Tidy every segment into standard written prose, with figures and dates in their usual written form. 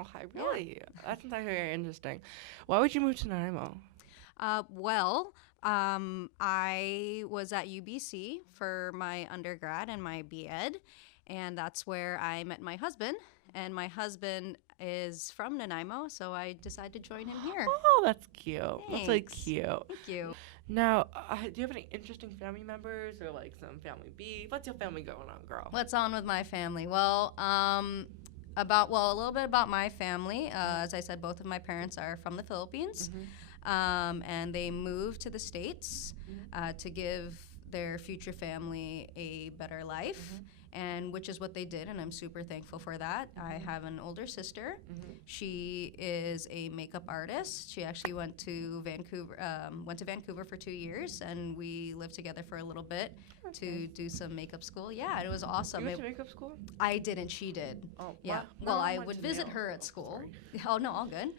Okay, really? Yeah. That's actually very interesting. Why would you move to Nanaimo? I was at UBC for my undergrad and my B.Ed, and that's where I met my husband. And my husband is from Nanaimo, so I decided to join him here. Oh, that's cute. That's like Thanks. cute. Thank you. Now, do you have any interesting family members or like some family beef? What's your family going on, girl? What's on with my family? A little bit about my family. As I said, both of my parents are from the Philippines, and they moved to the States to give their future family a better life, and which is what they did, and I'm super thankful for that. I have an older sister. She is a makeup artist. She actually went to Vancouver for 2 years, and we lived together for a little bit to do some makeup school. Yeah, it was awesome. You went to makeup school? I didn't. She did. Oh, Yeah. well, Well, I went would to visit nail. her at school. Oh no, all good.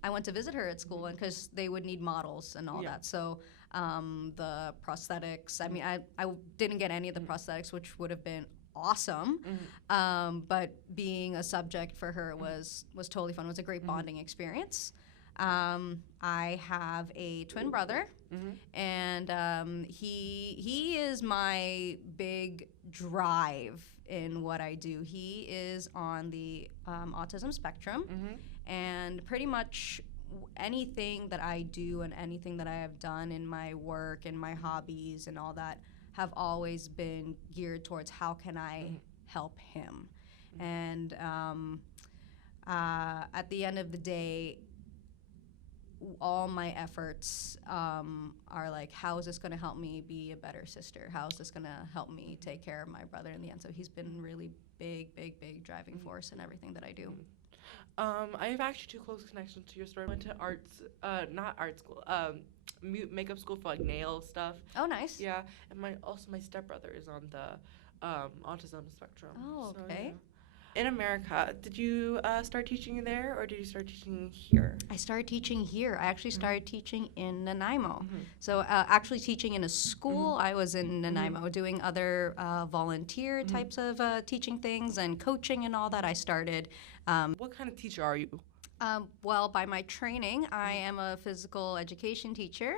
I went to visit her at school, and because they would need models and all that. So the prosthetics. I mean, I didn't get any of the prosthetics, which would have been awesome. But being a subject for her was totally fun. It was a great bonding experience. I have a twin brother, and he is my big drive in what I do. He is on the autism spectrum, and pretty much anything that I do and anything that I have done in my work and my hobbies and all that have always been geared towards how can I help him. And at the end of the day, all my efforts are like, how is this going to help me be a better sister? How is this going to help me take care of my brother in the end? So he's been really big driving force in everything that I do. I have actually two close connections to your story. I went to not art school, makeup school for like nail stuff. Oh, nice. Yeah, and my stepbrother is on the autism spectrum. Oh, So, okay. yeah. In America, did you start teaching there or did you start teaching here? I started teaching here. I actually started teaching in Nanaimo. So actually teaching in a school, I was in Nanaimo doing other volunteer types of teaching things and coaching and all that. I started. What kind of teacher are you? Well, by my training, I am a physical education teacher.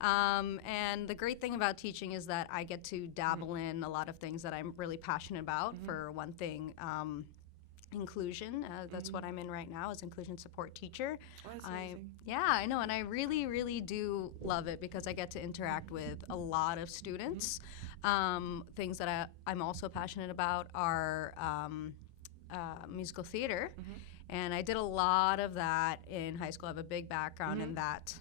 And the great thing about teaching is that I get to dabble in a lot of things that I'm really passionate about. For one thing, inclusion. That's what I'm in right now, is inclusion support teacher. Oh, that's amazing. Yeah, I know, and I really do love it because I get to interact with a lot of students. Things that I'm also passionate about are musical theater. And I did a lot of that in high school. I have a big background in that.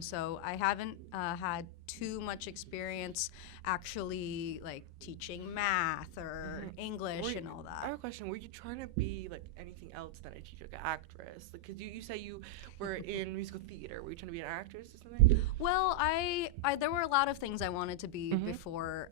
So I haven't had too much experience actually like teaching math or English and all I that. have a question. Were you trying to be like anything else than a teacher, like an actress? Because you say you were in musical theater. Were you trying to be an actress or something? Well, I there were a lot of things I wanted to be before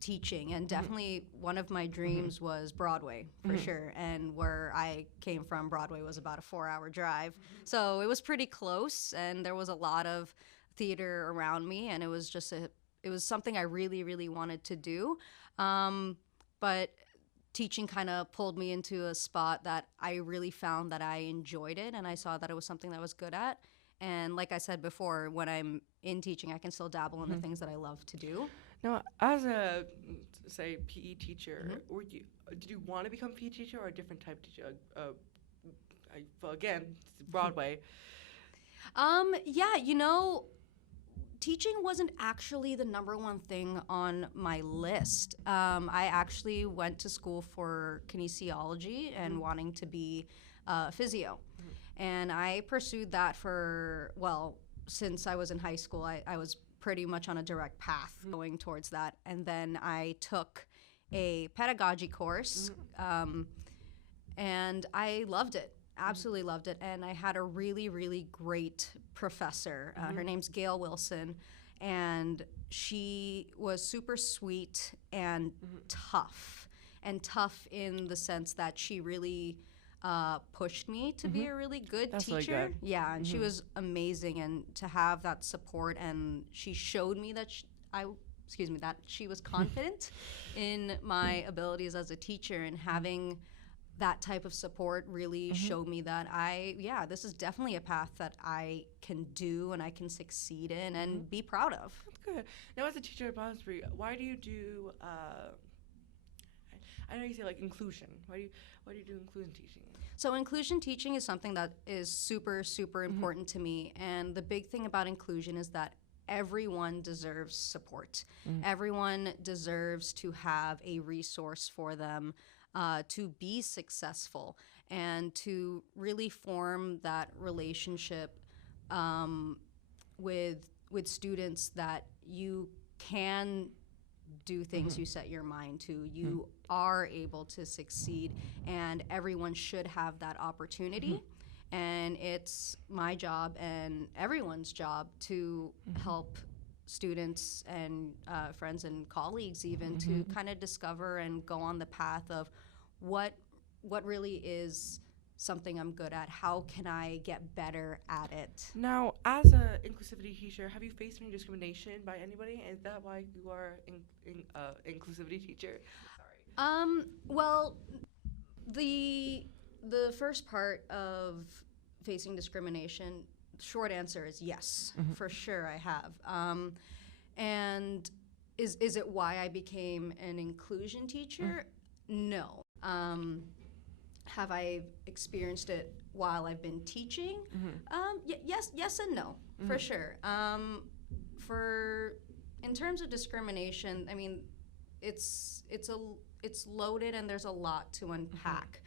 teaching, and definitely one of my dreams was Broadway for sure. And where I came from, Broadway was about a 4-hour drive, so it was pretty close, and there was a lot of theater around me, and it was just it was something I really wanted to do, but teaching kind of pulled me into a spot that I really found that I enjoyed it, and I saw that it was something that I was good at. And like I said before, when I'm in teaching, I can still dabble in the things that I love to do. Now, as a say PE teacher, did you want to become a PE teacher or a different type teacher? Well, again, Broadway. Yeah, teaching wasn't actually the number one thing on my list. I actually went to school for kinesiology and wanting to be physio. And I pursued that since I was in high school. I was pretty much on a direct path going towards that. And then I took a pedagogy course, and I loved it. Absolutely loved it. And I had a really great professor. Her name's Gail Wilson, and she was super sweet and tough. And tough in the sense that she really pushed me to be a really good That's teacher. really good. Yeah, and she was amazing, and to have that support, and she showed me that that she was confident in my abilities as a teacher, and having that type of support really showed me that this is definitely a path that I can do and I can succeed in and be proud of. That's good. Now, as a teacher at Barsby, why do you do? I know you say like inclusion. Why do you do inclusion teaching? So inclusion teaching is something that is super, super important to me. And the big thing about inclusion is that everyone deserves support. Everyone deserves to have a resource for them to be successful and to really form that relationship with students that you can do things you set your mind to. You are able to succeed, and everyone should have that opportunity. And it's my job and everyone's job to help students and friends and colleagues even to kind of discover and go on the path of what really is something I'm good at. How can I get better at it? Now, as an inclusivity teacher, have you faced any discrimination by anybody? Is that why you are an inclusivity teacher? Sorry. Well, the first part of facing discrimination, short answer is yes, for sure I have. And is it why I became an inclusion teacher? No. Have I experienced it while I've been teaching? Yes and no, for sure. In terms of discrimination, I mean, it's loaded and there's a lot to unpack.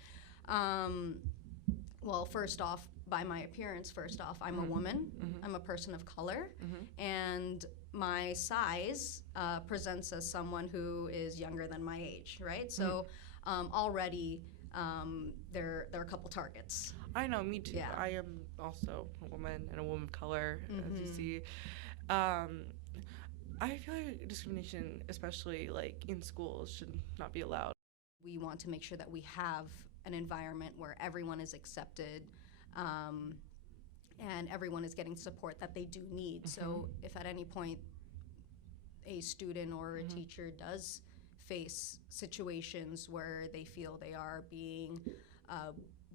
Well, first off, by my appearance, I'm a woman. I'm a person of color, and my size presents as someone who is younger than my age, right? So already there are a couple targets. I know, me too. Yeah. I am also a woman and a woman of color, as you see. I feel like discrimination, especially like in schools, should not be allowed. We want to make sure that we have an environment where everyone is accepted and everyone is getting support that they do need. So if at any point a student or a teacher does face situations where they feel they are being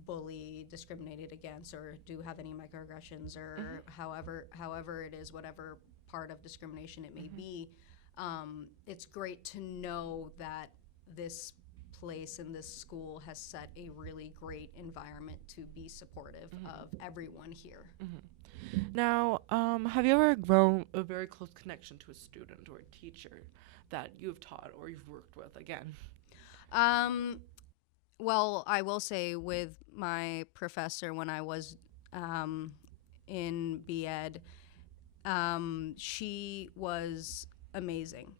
bullied, discriminated against, or do have any microaggressions, or however it is, whatever part of discrimination it may be, it's great to know that this place in this school has set a really great environment to be supportive of everyone here. Now, have you ever grown a very close connection to a student or a teacher that you've taught or you've worked with again? Well, I will say with my professor when I was in B.Ed, she was amazing.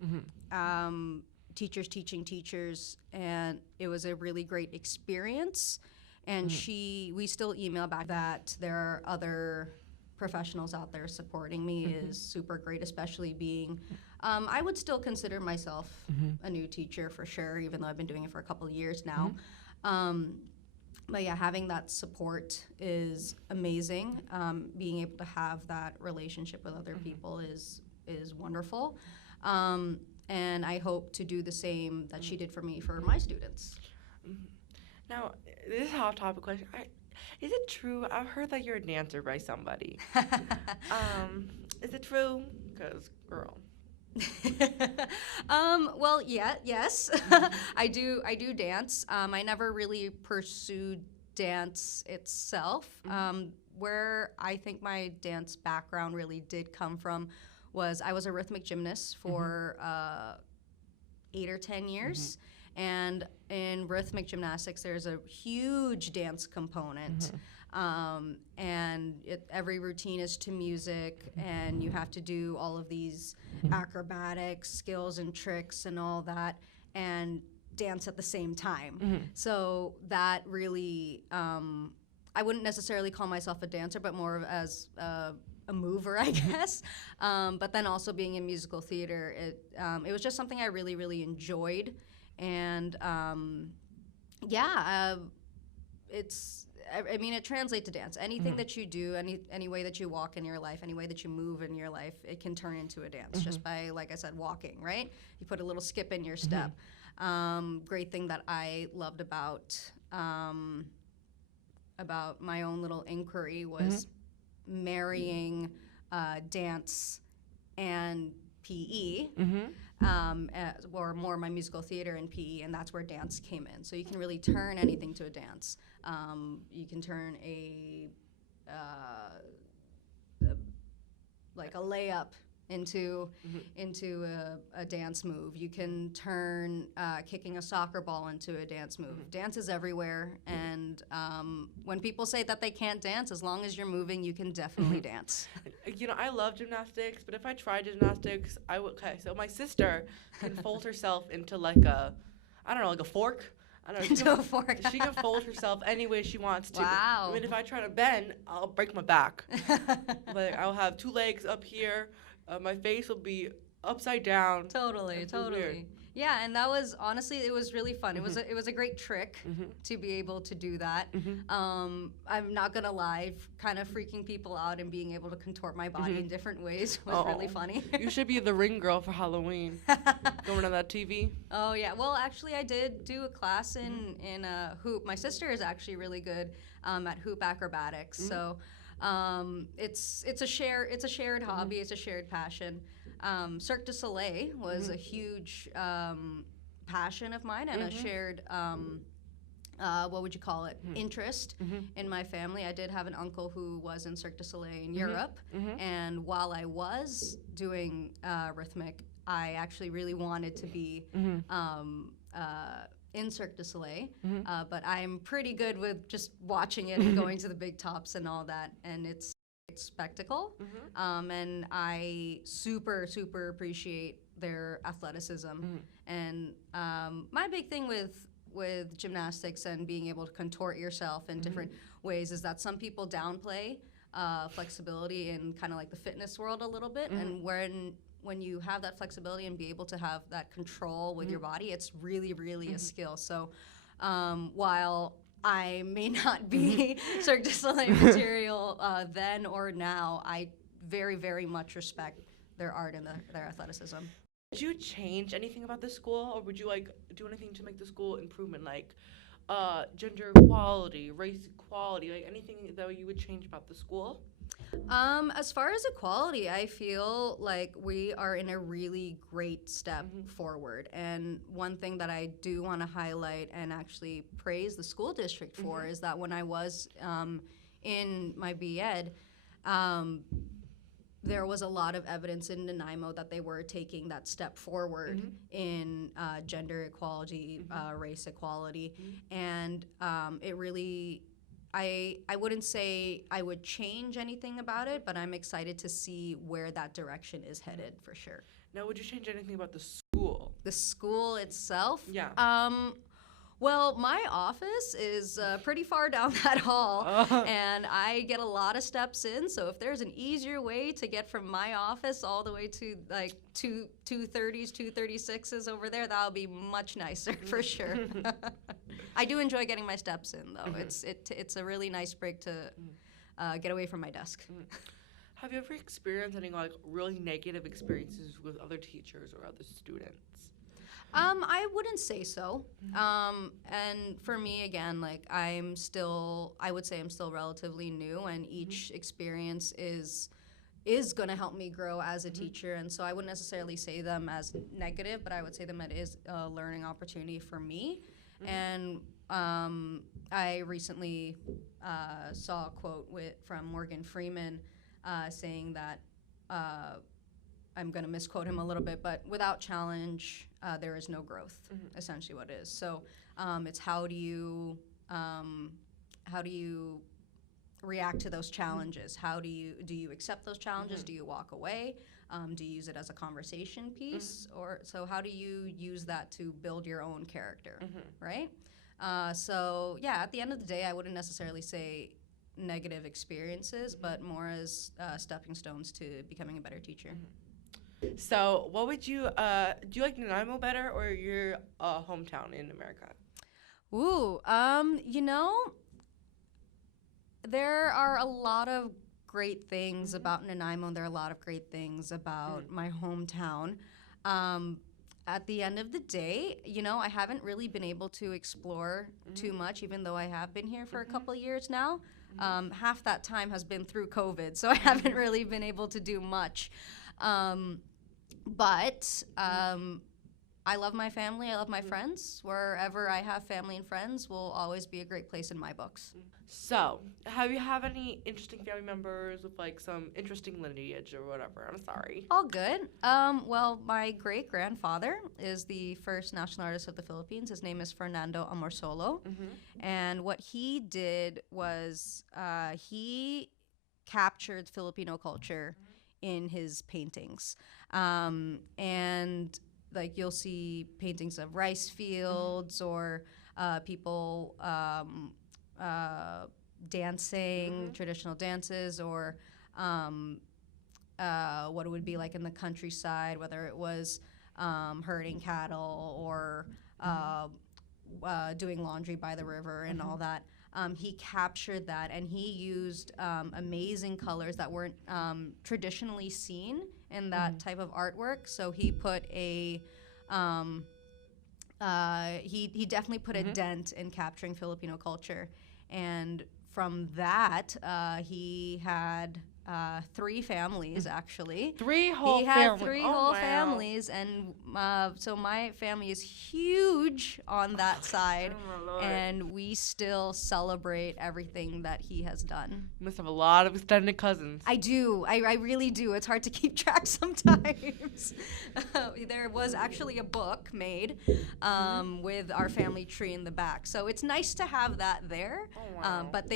Teachers teaching teachers, and it was a really great experience. And we still email back that there are other professionals out there supporting me is super great, especially being, I would still consider myself a new teacher for sure, even though I've been doing it for a couple of years now. But yeah, having that support is amazing. Being able to have that relationship with other people is wonderful. And I hope to do the same that she did for me for my students. Now, this is a hot topic question. Is it true? I've heard that you're a dancer by somebody. Is it true? Because, girl. Well, yes. I do dance. I never really pursued dance itself. Where I think my dance background really did come from was I was a rhythmic gymnast for 8 or 10 years. And in rhythmic gymnastics, there's a huge dance component. And every routine is to music, and you have to do all of these acrobatic skills and tricks and all that, and dance at the same time. So that really, I wouldn't necessarily call myself a dancer, but more of as a mover, I guess. But then also being in musical theater, it was just something I really, really enjoyed. And it translates to dance. Anything that you do, any way that you walk in your life, any way that you move in your life, it can turn into a dance just by, like I said, walking, right? You put a little skip in your step. Great thing that I loved about my own little inquiry was marrying dance and PE, or more my musical theater and PE, and that's where dance came in. So you can really turn anything to a dance. You can turn like a layup into a dance move. You can turn kicking a soccer ball into a dance move. Dance is everywhere, and when people say that they can't dance, as long as you're moving, you can definitely dance. You know, I love gymnastics, but if I tried gymnastics, I would. Okay, so my sister can fold herself into like a fork. I don't know. Into a fork. She can fold herself any way she wants to. Wow. I mean, if I try to bend, I'll break my back. Like, I'll have two legs up here. My face will be upside down. Totally. Weird. Yeah, and that was, honestly, it was really fun. It was a great trick to be able to do that. I'm not gonna lie, kind of freaking people out and being able to contort my body in different ways was really funny. You should be the ring girl for Halloween. Going on that TV. Oh yeah, well actually I did do a class in hoop. My sister is actually really good at hoop acrobatics, so it's a shared hobby, it's a shared passion. Cirque du Soleil was a huge passion of mine and a shared, what would you call it, interest in my family. I did have an uncle who was in Cirque du Soleil in Europe, and while I was doing rhythmic, I actually really wanted to be in Cirque du Soleil, but I'm pretty good with just watching it and going to the big tops and all that, and it's spectacle, and I super appreciate their athleticism. And my big thing with gymnastics and being able to contort yourself in different ways is that some people downplay flexibility in kind of like the fitness world a little bit, and when you have that flexibility and be able to have that control with your body, it's really a skill. So while I may not be Cirque du Soleil material then or now, I very much respect their art and their athleticism. Would you change anything about the school, or would you like do anything to make the school improvement, like gender equality, race equality, like anything that you would change about the school? As far as equality, I feel like we are in a really great step forward. And one thing that I do want to highlight and actually praise the school district for is that when I was in my B.Ed, there was a lot of evidence in Nanaimo that they were taking that step forward in gender equality, race equality, and it really, I wouldn't say I would change anything about it, but I'm excited to see where that direction is headed for sure. Now, would you change anything about the school? The school itself? Yeah. Well, my office is pretty far down that hall, and I get a lot of steps in, so if there's an easier way to get from my office all the way to like 230s, 236s over there, that would be much nicer for sure. I do enjoy getting my steps in, though. It's a really nice break to get away from my desk. Have you ever experienced any like really negative experiences with other teachers or other students? I wouldn't say so. And for me, again, like I would say I'm still relatively new, and each experience is going to help me grow as a teacher. And so I wouldn't necessarily say them as negative, but I would say them it is a learning opportunity for me. And I recently saw a quote from Morgan Freeman saying that, I'm going to misquote him a little bit, but without challenge, there is no growth, essentially what it is. So it's how do you react to those challenges? Do you accept those challenges? Do you walk away? Do you use it as a conversation piece? Or so how do you use that to build your own character, right? So yeah, at the end of the day, I wouldn't necessarily say negative experiences, but more as stepping stones to becoming a better teacher. So, what would you do? You like Nanaimo better or your hometown in America? Ooh, there are a lot of great things about Nanaimo. There are a lot of great things about my hometown. at the end of the day, I haven't really been able to explore too much, even though I have been here for a couple of years now. Half that time has been through COVID, so I haven't really been able to do much. But I love my family. I love my friends. Wherever I have family and friends will always be a great place in my books. So, have you have any interesting family members with like some interesting lineage or whatever? I'm sorry. All good. Well, my great-grandfather is the first national artist of the Philippines. His name is Fernando Amorsolo. And what he did was he captured Filipino culture in his paintings. And like you'll see paintings of rice fields or people dancing, traditional dances, or what it would be like in the countryside, whether it was herding cattle or doing laundry by the river and all that. He captured that, and he used amazing colors that weren't traditionally seen in that type of artwork. So he put he definitely put a dent in capturing Filipino culture, and from that he had 3 families actually. Three whole He had families. 3 Oh, whole wow. families, and so my family is huge on that side, Oh, my Lord. and we still celebrate everything that he has done. You must have a lot of extended cousins. I do. I really do. It's hard to keep track sometimes. There was actually a book made with our family tree in the back, so it's nice to have that there. Oh, wow. But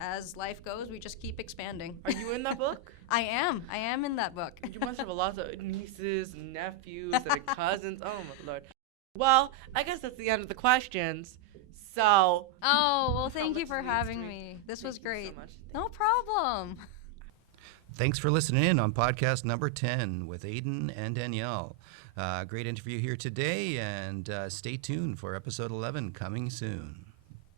as life goes, we just keep expanding. Are you in that book? I am in that book. You must have a lot of nieces and nephews and cousins. Oh, my Lord. Well, I guess that's the end of the questions. So. Oh, well, thank you much for it means having to me. me. This Thank was you so great. much. No problem. Thanks for listening in on podcast number 10 with Aidyn and Danielle. Great interview here today, and stay tuned for episode 11 coming soon.